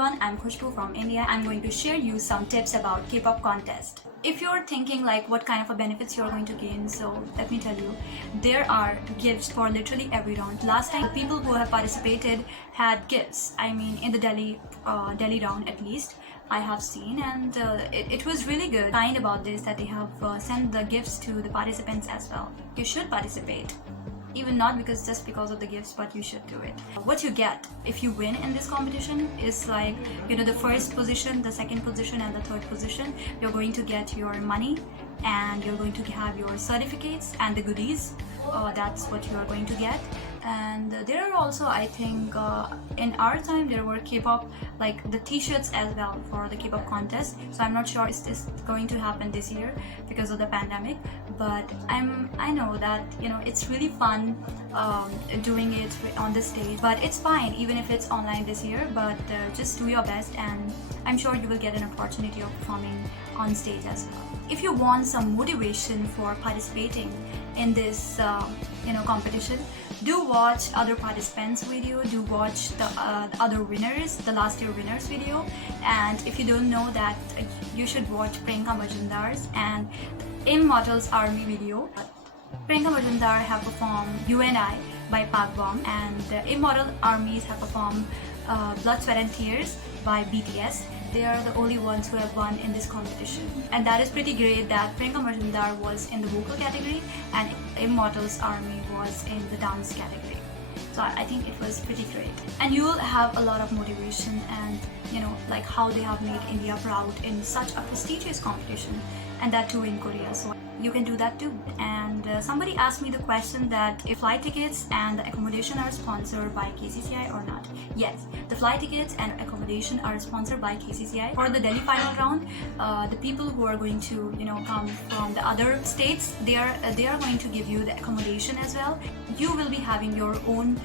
everyone, I'm Khushbu from India. I'm going to share you some tips about K-pop contest. If you're thinking like what kind of a benefits you're going to gain, so let me tell you, there are gifts for literally every round. Last time, the people who have participated had gifts. I mean, in the Delhi round at least, I have seen, and it was really good. Kind about this that they have sent the gifts to the participants as well. You should participate. Even not just because of the gifts, but you should do it. What you get if you win in this competition is like, the first position, the second position, and the third position. You're going to get your money, and you're going to have your certificates and the goodies. That's what you are going to get. And there are also, I think, in our time there were K-pop, like the t-shirts as well for the K-pop contest. So I'm not sure is this going to happen this year because of the pandemic, but I know that it's really fun doing it on the stage. But it's fine even if it's online this year, but just do your best, and I'm sure you will get an opportunity of performing on stage as well. If you want some motivation for participating in this competition, do watch other participants video, do watch the other winners, the last year winners video. And if you don't know that, you should watch Priyanka Majumdar's and Immortals Army video. Priyanka Majumdar have performed You and I by Park Bom, and Immortal Armies have performed Blood, Sweat and Tears by BTS. They are the only ones who have won in this competition, and that is pretty great that Priyanka Majumdar was in the vocal category and Immortals Army was in the dance category. So I think it was pretty great, and you will have a lot of motivation, and like how they have made India proud in such a prestigious competition, and that too in Korea. So you can do that too. And somebody asked me the question that if flight tickets and the accommodation are sponsored by KCCI or not. Yes, the flight tickets and accommodation are sponsored by KCCI. For the Delhi final round, the people who are going to come from the other states, they are going to give you the accommodation as well. You will be having your own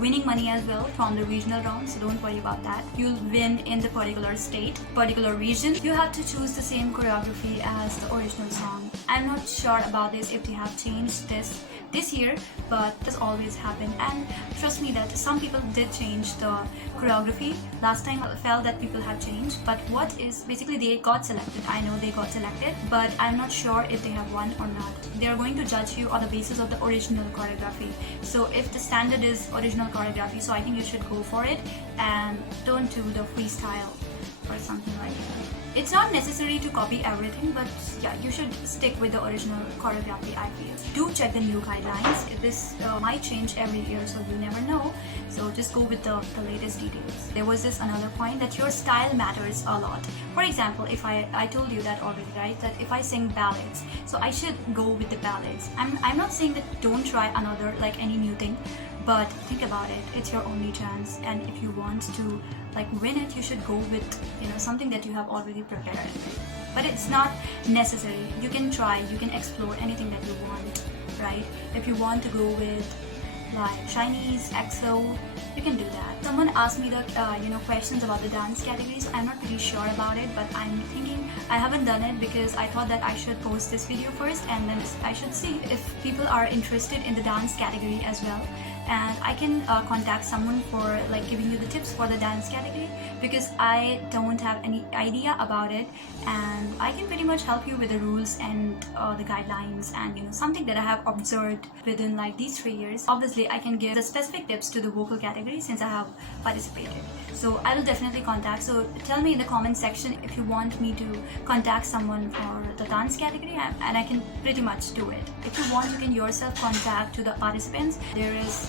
winning money as well from the regional round, so don't worry about that. You'll win in the particular state, particular region. You have to choose the same choreography as the original song. I'm not sure about this if they have changed this year, but this always happened, and trust me that some people did change the choreography. Last time I felt that people have changed, but what is basically they got selected. I know they got selected, but I'm not sure if they have won or not. They are going to judge you on the basis of the original choreography. So if the standard is original choreography, so I think you should go for it and don't do the freestyle or something like that. It's not necessary to copy everything, but yeah, you should stick with the original choreography, I feel. Do check the new guidelines. This might change every year, so you never know. So just go with the latest details. There was this another point that your style matters a lot. For example, if I told you that already, right? That if I sing ballads, so I should go with the ballads. I'm not saying that don't try another any new thing, but think about it. It's your only chance, and if you want to win it, you should go with something that you have already prepared. But it's not necessary. You can try, you can explore anything that you want, right? If you want to go with Chinese, EXO, you can do that. Someone asked me the questions about the dance categories. I'm not pretty sure about it, but I'm thinking I haven't done it because I thought that I should post this video first, and then I should see if people are interested in the dance category as well. And I can contact someone for giving you the tips for the dance category, because I don't have any idea about it, and I can pretty much help you with the rules and the guidelines and something that I have observed within these 3 years. Obviously I can give the specific tips to the vocal category since I have participated, so I will definitely contact. So tell me in the comment section if you want me to contact someone for the dance category, and I can pretty much do it. If you want, you can yourself contact to the participants. There is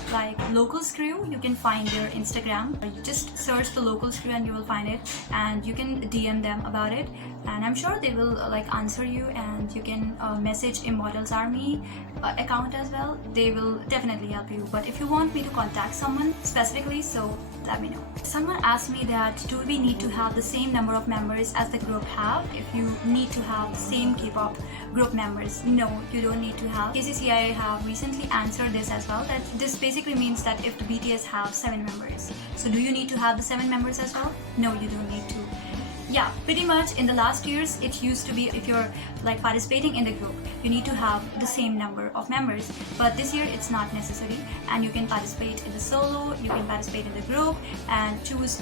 Locals Crew, you can find their Instagram. You just search the Locals Crew and you will find it, and you can DM them about it, and I'm sure they will answer you. And you can message Immortals Army account as well. They will definitely help you. But if you want me to contact someone specifically, so let me know. Someone asked me that do we need to have the same number of members as the group have? If you need to have the same K-pop group members, no, you don't need to have. KCCI have recently answered this as well, that this basically means that if the BTS have 7 members, so do you need to have the 7 members as well? No, you don't need to. Yeah, pretty much in the last years it used to be if you're participating in the group, you need to have the same number of members, but this year it's not necessary, and you can participate in the solo, you can participate in the group and choose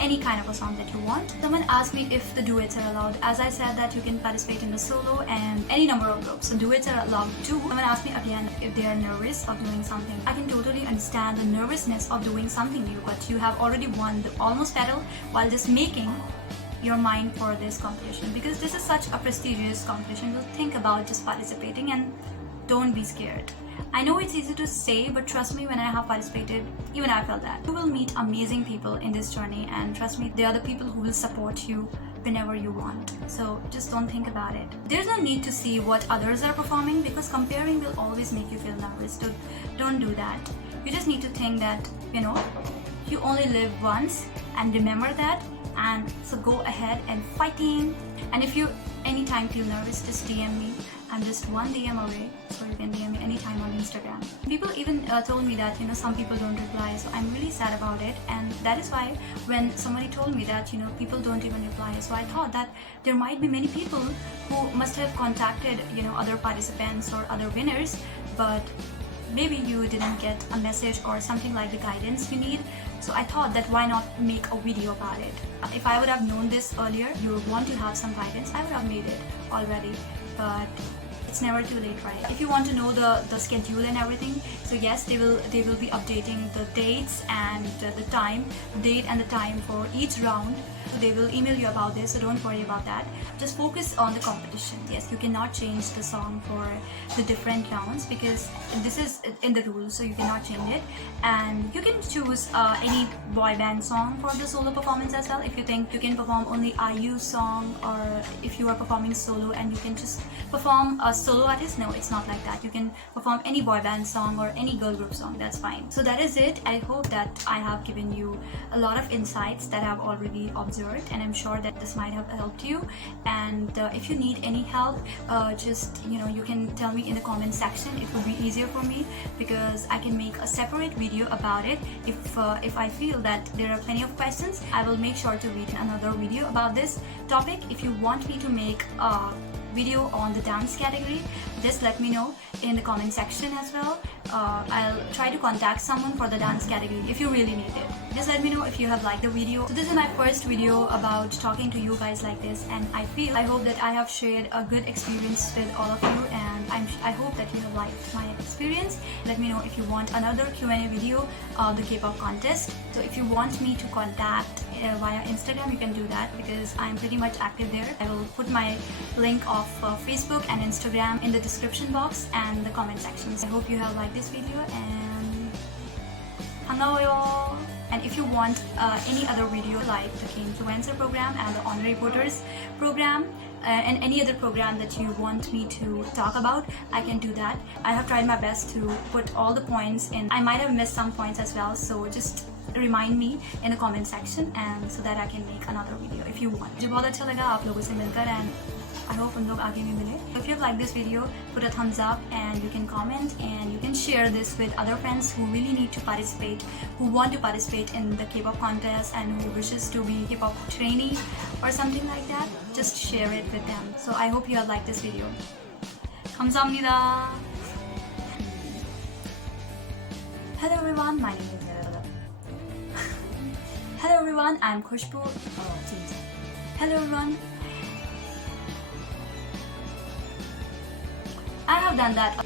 any kind of a song that you want. Someone asked me if the duets are allowed. As I said that you can participate in the solo and any number of groups, so duets are allowed too. Someone asked me again if they are nervous of doing something. I can totally understand the nervousness of doing something new, but you have already won the almost medal while just making your mind for this competition, because this is such a prestigious competition. You'll think about just participating and don't be scared. I know it's easy to say, but trust me, when I have participated, even I felt that. You will meet amazing people in this journey, and trust me, they are the people who will support you whenever you want. So just don't think about it. There's no need to see what others are performing, because comparing will always make you feel nervous. So don't do that. You just need to think that, you only live once, and remember that. And so go ahead and fighting. And if you anytime feel nervous, just DM me. I'm just one DM away, so you can DM me anytime on Instagram. People even told me that some people don't reply, so I'm really sad about it. And that is why when somebody told me that people don't even reply, so I thought that there might be many people who must have contacted other participants or other winners, but maybe you didn't get a message or something like the guidance you need. So I thought that why not make a video about it. If I would have known this earlier, you would want to have some guidance, I would have made it already. But it's never too late, right? If you want to know the schedule and everything, so yes, they will be updating the dates and the date and the time for each round. So they will email you about this, so don't worry about that. Just focus on the competition. Yes, you cannot change the song for the different rounds, because this is in the rules, so you cannot change it. And you can choose any boy band song for the solo performance as well. If you think you can perform only IU song, or if you are performing solo and you can just perform a solo artist, no, it's not like that. You can perform any boy band song or any girl group song, that's fine. So that is it. I hope that I have given you a lot of insights that I've already observed, and I'm sure that this might have helped you. And if you need any help, just you can tell me in the comment section. It would be easier for me, because I can make a separate video about it. If I feel that there are plenty of questions, I will make sure to read another video about this topic. If you want me to make a video on the dance category, just let me know in the comment section as well. I'll try to contact someone for the dance category if you really need it. Just let me know if you have liked the video. So this is my first video about talking to you guys like this, and I hope that I have shared a good experience with all of you, and I hope that you have liked my experience. Let me know if you want another Q&A video of the K-pop contest. So if you want me to contact via Instagram, you can do that, because I'm pretty much active there. I will put my link of Facebook and Instagram in the description box and the comment sections. I hope you have liked this video, and 반가워요. And if you want any other video like the K-Influencer program and the Honorary Voters program, and any other program that you want me to talk about, I can do that. I have tried my best to put all the points in. I might have missed some points as well, so just remind me in the comment section, and so that I can make another video if you want. मुझे बहुत अच्छा लगा आप लोगों से मिलकर, and I hope हम लोग आगे भी मिले. If you have liked this video, put a thumbs up, and you can comment, and you can share this with other friends who really need to participate, who want to participate in the K-pop contest, and who wishes to be K-pop trainee or something like that. Just share it with them. So I hope you have liked this video. 감사합니다. Hello everyone, my name is Hello everyone, I'm Khushbu. Hello everyone. I have done that